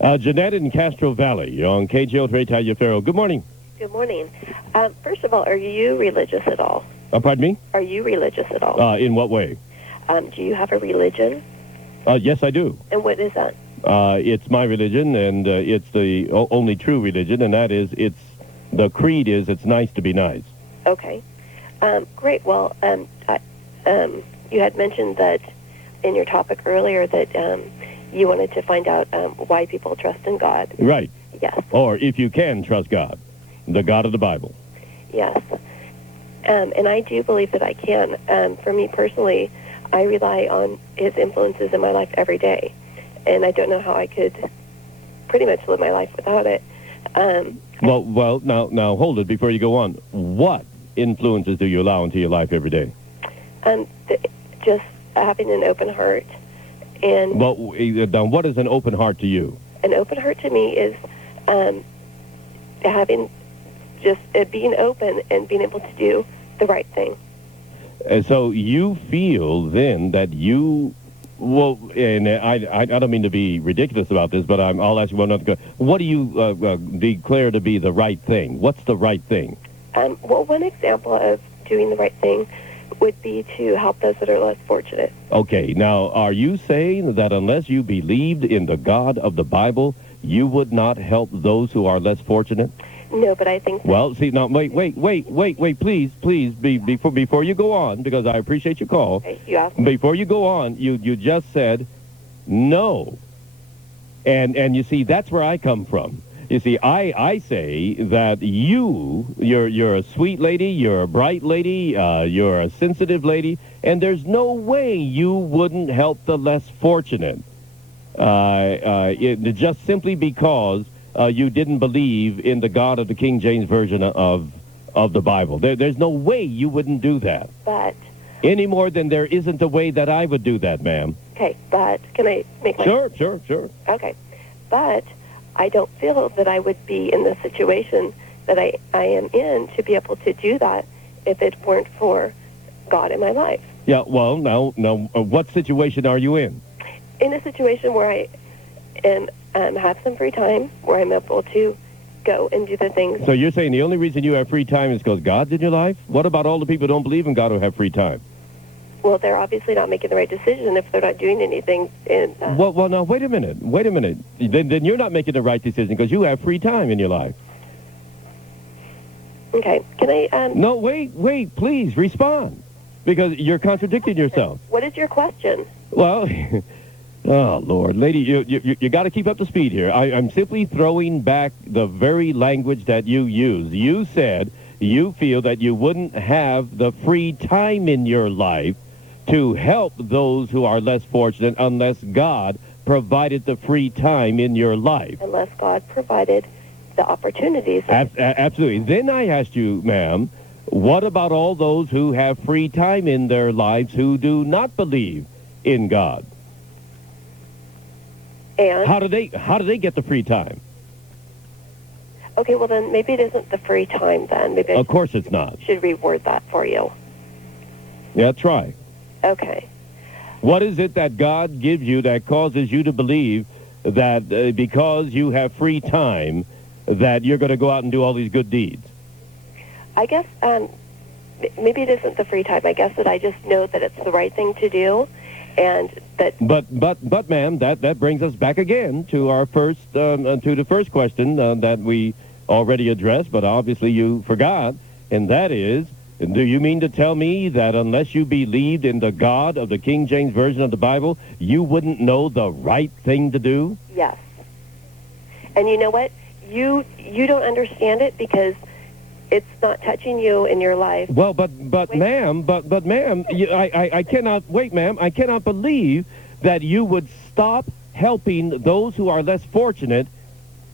Jeanette in Castro Valley. You're on KGO with Ray Taliaferro. Good morning. Good morning. First of all, are you religious at all? Pardon me? Are you religious at all? In what way? Do you have a religion? Yes, I do. And what is that? It's my religion, and it's the only true religion, and that is, the creed is, it's nice to be nice. Okay. Great. Well, you had mentioned that in your topic earlier that you wanted to find out why people trust in God. Right. Yes. Or if you can trust God, the God of the Bible. Yes. And I do believe that I can. For me personally, I rely on his influences in my life every day. And I don't know how I could pretty much live my life without it. Well, now hold it before you go on. What influences do you allow into your life every day? Just having an open heart. And Well, now, what is an open heart to you? an open heart to me is having just being open and being able to do the right thing. And so you feel then that you, well, and I don't mean to be ridiculous about this, but I'll ask you one other. What do you declare to be the right thing? What's the right thing? Well, one example of doing the right thing would be to help those that are less fortunate. Okay, now are you saying that unless you believed in the God of the Bible, you would not help those who are less fortunate? No, but I think that, Well, see, now, wait, please, before you go on, because I appreciate your call. okay, you asked me. Before you go on, you just said no. And you see, that's where I come from. You see, I say that you're a sweet lady, you're a bright lady, you're a sensitive lady, and there's no way you wouldn't help the less fortunate. Just simply because you didn't believe in the God of the King James Version of the Bible. There's no way you wouldn't do that. But, Any more than there isn't a way that I would do that, ma'am. okay, but can I make my... Sure. Okay. But I don't feel that I would be in the situation that I am in to be able to do that if it weren't for God in my life. Yeah, well, now, what situation are you in? In a situation where I have some free time, where I'm able to go and do the things. So you're saying the only reason you have free time is because God's in your life? What about all the people who don't believe in God who have free time? Well, they're obviously not making the right decision if they're not doing anything. Well, now, wait a minute. Then you're not making the right decision because you have free time in your life. Okay. Can I... No, wait, please, respond. Because you're contradicting yourself. What is your question? Well, oh, Lord. Lady, you got to keep up to speed here. I'm simply throwing back the very language that you used. You said you feel that you wouldn't have the free time in your life to help those who are less fortunate unless God provided the free time in your life. Unless God provided the opportunities. Absolutely. Then I asked you, ma'am, what about all those who have free time in their lives who do not believe in God? And How do they get the free time? okay, well then maybe it isn't the free time then. Maybe Of course it's not. I should reword that for you. Yeah, try. Okay. What is it that God gives you that causes you to believe that because you have free time that you're going to go out and do all these good deeds? I guess maybe it isn't the free time. I guess that I just know that it's the right thing to do, and that. But, ma'am, that brings us back again to our first to the first question that we already addressed, but obviously you forgot, and that is, do you mean to tell me that unless you believed in the God of the King James Version of the Bible, you wouldn't know the right thing to do? Yes. And you know what? You don't understand it because it's not touching you in your life. Well, but ma'am, I cannot, wait, ma'am, I cannot believe that you would stop helping those who are less fortunate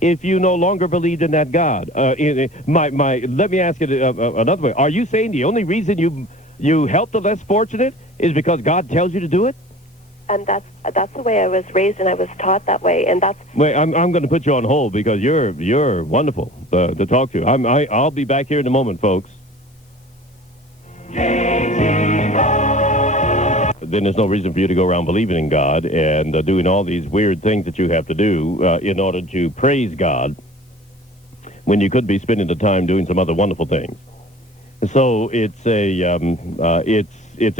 if you no longer believed in that God. Let me ask it another way. Are you saying the only reason you help the less fortunate is because God tells you to do it? And that's the way I was raised, and I was taught that way, and that's... Wait, I'm going to put you on hold because you're wonderful to talk to. I'll be back here in a moment, folks. then there's no reason for you to go around believing in God and doing all these weird things that you have to do in order to praise God when you could be spending the time doing some other wonderful things. So it's a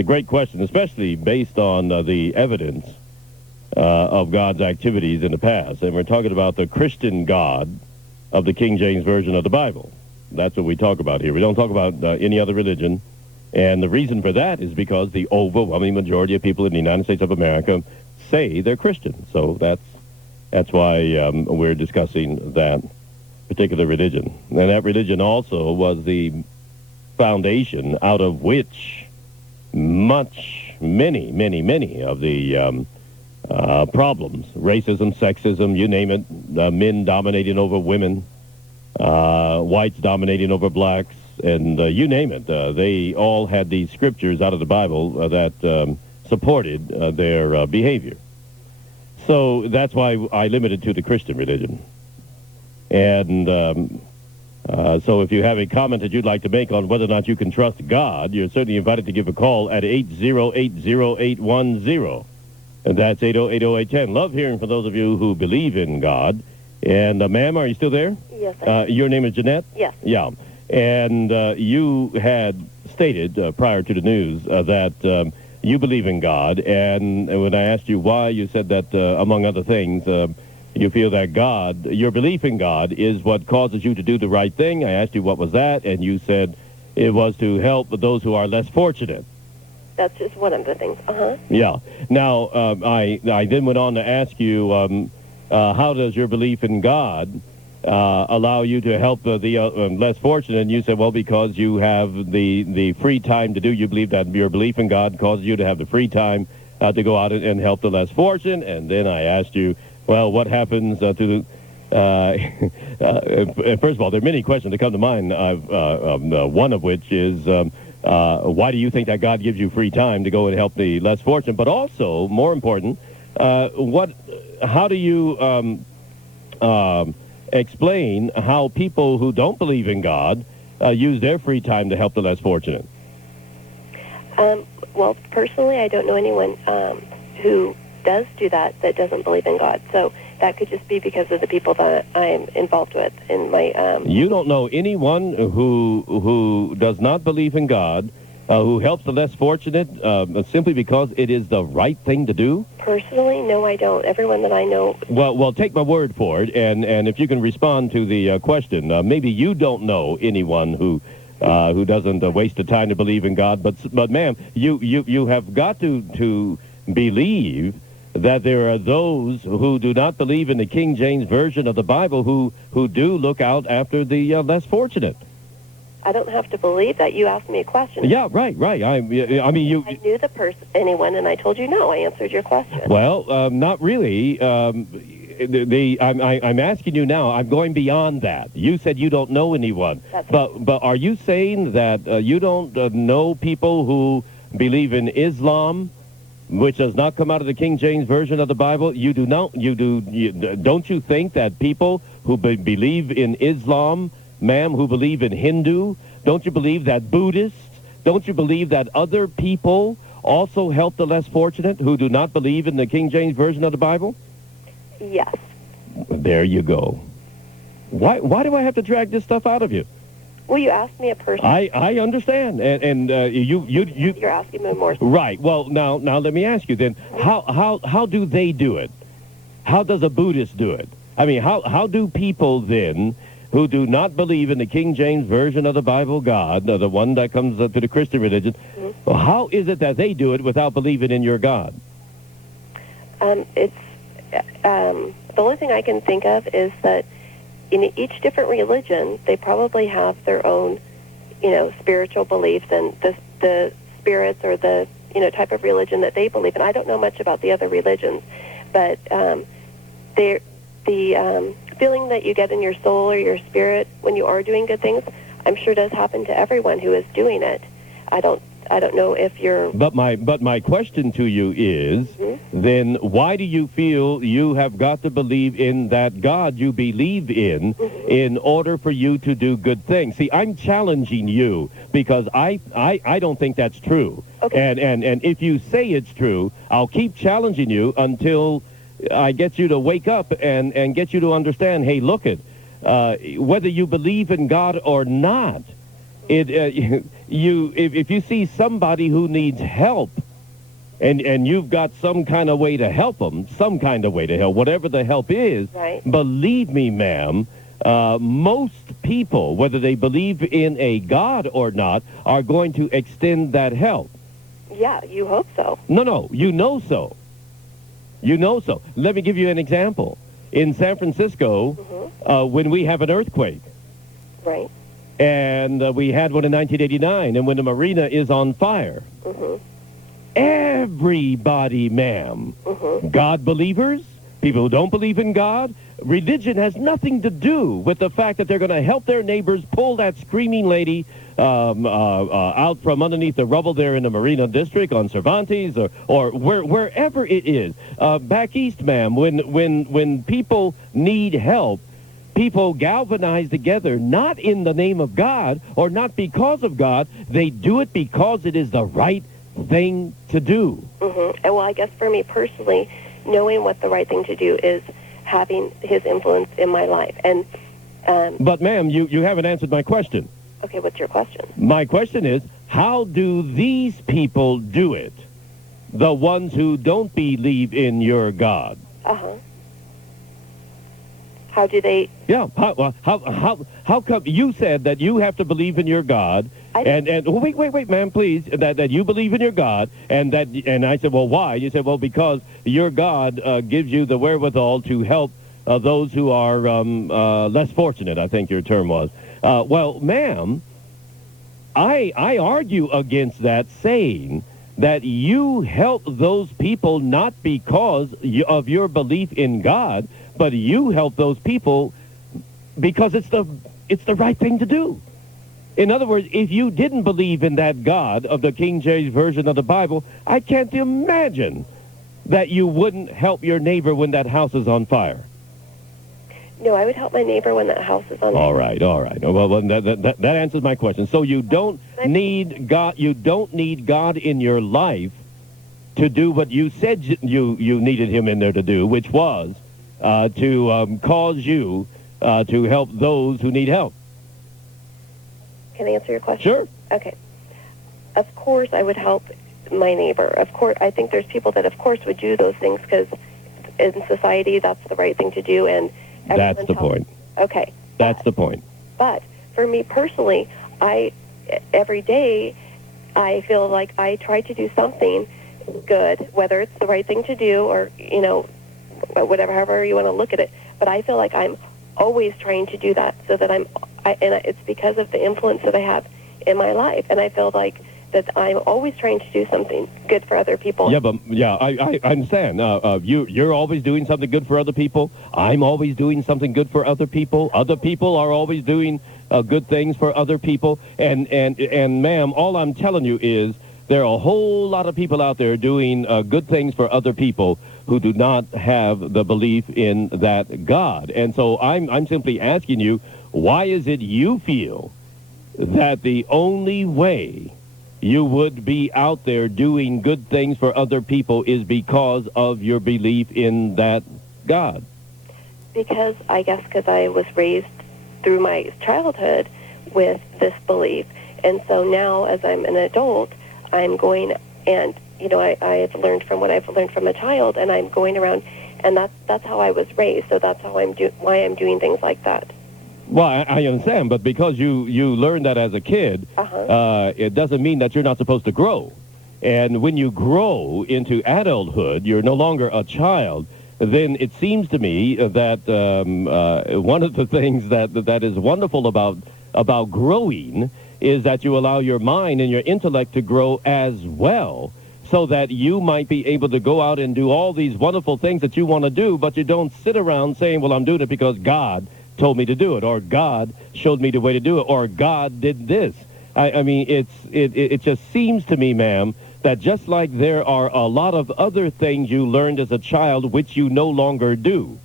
great question, especially based on the evidence of God's activities in the past. And we're talking about the Christian God of the King James Version of the Bible. That's what we talk about here. We don't talk about any other religion. And the reason for that is because the overwhelming majority of people in the United States of America say they're Christian. So that's why we're discussing that particular religion. And that religion also was the foundation out of which many of the problems, racism, sexism, you name it, men dominating over women, whites dominating over blacks, and you name it. They all had these scriptures out of the Bible that supported their behavior. So that's why I limited to the Christian religion. And so if you have a comment that you'd like to make on whether or not you can trust God, you're certainly invited to give a call at 808-0810. And that's 808-0810. Love hearing from those of you who believe in God. And, ma'am, are you still there? Yes, I am. Your name is Jeanette? Yes. Yeah. And you had stated prior to the news that you believe in God. And when I asked you why, you said that, among other things, you feel that God, your belief in God, is what causes you to do the right thing. I asked you what was that, and you said it was to help those who are less fortunate. That's just one of the things. Uh-huh. Yeah. Now, I then went on to ask you, how does your belief in God allow you to help the less fortunate? And you said, well, because you have the free time to do. You believe that your belief in God causes you to have the free time to go out and help the less fortunate. And then I asked you, well, what happens to the... first of all, there are many questions that come to mind, one of which is... why do you think that God gives you free time to go and help the less fortunate? But also, more important, how do you explain how people who don't believe in God use their free time to help the less fortunate? Well, personally, I don't know anyone who does do that doesn't believe in God. So that could just be because of the people that I'm involved with in my... You don't know anyone who does not believe in God, who helps the less fortunate simply because it is the right thing to do? Personally, no, I don't. Everyone that I know... Well, take my word for it, and if you can respond to the question, maybe you don't know anyone who doesn't waste the time to believe in God, but ma'am, you have got to believe that there are those who do not believe in the King James Version of the Bible who do look out after the less fortunate. I don't have to believe that. You asked me a question. Yeah, right. I mean, I knew the person, anyone, and I told you no. I answered your question. Well, not really. I'm asking you now. I'm going beyond that. You said you don't know anyone. But are you saying that you don't know people who believe in Islam, which does not come out of the King James Version of the Bible? You do not. Don't you think that people who believe in Islam, ma'am, who believe in Hindu, don't you believe that Buddhists, don't you believe that other people also help the less fortunate who do not believe in the King James Version of the Bible? Yes. There you go. Why do I have to drag this stuff out of you? Well, you asked me a person. I understand, and you're asking me more. Right. Well, now let me ask you then. How do they do it? How does a Buddhist do it? I mean, how do people then who do not believe in the King James Version of the Bible, God, the one that comes to the Christian religion, well, how is it that they do it without believing in your God? It's the only thing I can think of is that in each different religion, they probably have their own, spiritual beliefs and the spirits or the, type of religion that they believe in. I don't know much about the other religions, but the feeling that you get in your soul or your spirit when you are doing good things, I'm sure does happen to everyone who is doing it. I don't I don't know if you're... But my question to you is, then why do you feel you have got to believe in that God you believe in order for you to do good things? See, I'm challenging you because I don't think that's true. Okay. And if you say it's true, I'll keep challenging you until I get you to wake up and get you to understand, hey, look it, whether you believe in God or not, if you see somebody who needs help and you've got some kind of way to help them, some kind of way to help, whatever the help is, Right. Believe me, ma'am, most people, whether they believe in a God or not, are going to extend that help. Yeah, you hope so. No, you know so. You know so. Let me give you an example. In San Francisco, when we have an earthquake, Right. and we had one in 1989, and when the marina is on fire, everybody, ma'am, God believers, people who don't believe in God, religion has nothing to do with the fact that they're going to help their neighbors pull that screaming lady out from underneath the rubble there in the Marina District on Cervantes or wherever it is. Back east, ma'am, when people need help, people galvanize together, not in the name of God or not because of God. They do it because it is the right thing to do. And well, I guess for me personally, knowing what the right thing to do is having his influence in my life. And But, ma'am, you haven't answered my question. okay, what's your question? My question is, how do these people do it? The ones who don't believe in your God. How do they... Yeah. How come you said that you have to believe in your God? And wait, ma'am, please. That you believe in your God, and I said, well, why? You said, well, because your God gives you the wherewithal to help those who are less fortunate. I think your term was. Well, ma'am, I argue against that, saying that you help those people not because of your belief in God, but you help those people because it's the right thing to do. In other words, if you didn't believe in that God of the King James Version of the Bible, I can't imagine that you wouldn't help your neighbor when that house is on fire. No, I would help my neighbor when that house is on fire. All right. Well, that answers my question. So you don't need God. You don't need God in your life to do what you said you needed him in there to do, which was to cause you to help those who need help. Can I answer your question? Sure. Okay. Of course, I would help my neighbor. Of course, I think there's people that, of course, would do those things because in society that's the right thing to do, and that's the point. Okay. That's the point. But for me personally, every day I feel like I try to do something good, whether it's the right thing to do or, whatever, however you want to look at it. But I feel like I'm always trying to do that so that and it's because of the influence that I have in my life. And I feel like that I'm always trying to do something good for other people. Yeah, I understand. You're always doing something good for other people. I'm always doing something good for other people. Other people are always doing good things for other people. And ma'am, all I'm telling you is there are a whole lot of people out there doing good things for other people who do not have the belief in that God. And so I'm simply asking you, why is it you feel that the only way you would be out there doing good things for other people is because of your belief in that God? Because I was raised through my childhood with this belief. And so now as I'm an adult, I'm going and, I've learned from what I've learned from a child, and I'm going around, and that's how I was raised. So that's how why I'm doing things like that. Well, I understand, but because you learned that as a kid, it doesn't mean that you're not supposed to grow. And when you grow into adulthood, you're no longer a child. Then it seems to me that one of the things that is wonderful about growing is that you allow your mind and your intellect to grow as well, so that you might be able to go out and do all these wonderful things that you want to do, but you don't sit around saying, well, I'm doing it because God told me to do it, or God showed me the way to do it, or God did this. I mean, it just seems to me, ma'am, that just like there are a lot of other things you learned as a child which you no longer do.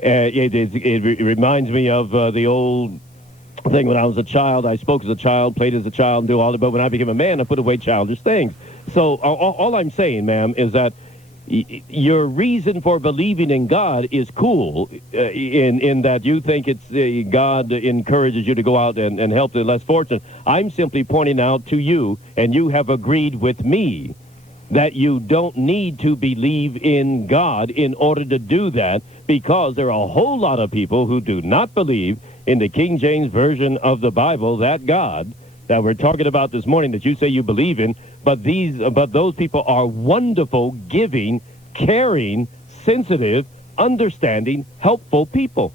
It reminds me of the old thing when I was a child. I spoke as a child, played as a child, and do all that. But when I became a man, I put away childish things. So all I'm saying, ma'am, is that your reason for believing in God is cool in that you think it's God encourages you to go out and help the less fortunate. I'm simply pointing out to you, and you have agreed with me, that you don't need to believe in God in order to do that, because there are a whole lot of people who do not believe in the King James Version of the Bible, that God that we're talking about this morning that you say you believe in, but those people are wonderful, giving, caring, sensitive, understanding, helpful people.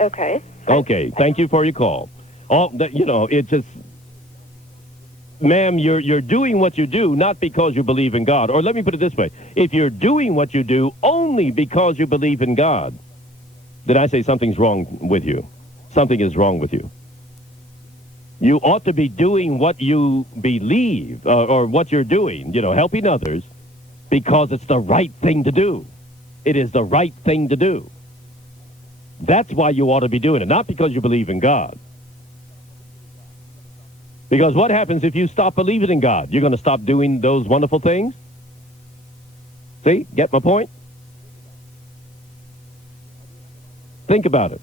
Okay. Okay, thank you for your call. It just, ma'am, you're doing what you do not because you believe in God. Or let me put it this way. If you're doing what you do only because you believe in God, then I say something's wrong with you. Something is wrong with you. You ought to be doing what you believe or what you're doing, helping others, because it's the right thing to do. It is the right thing to do. That's why you ought to be doing it, not because you believe in God. Because what happens if you stop believing in God? You're going to stop doing those wonderful things? See? Get my point? Think about it.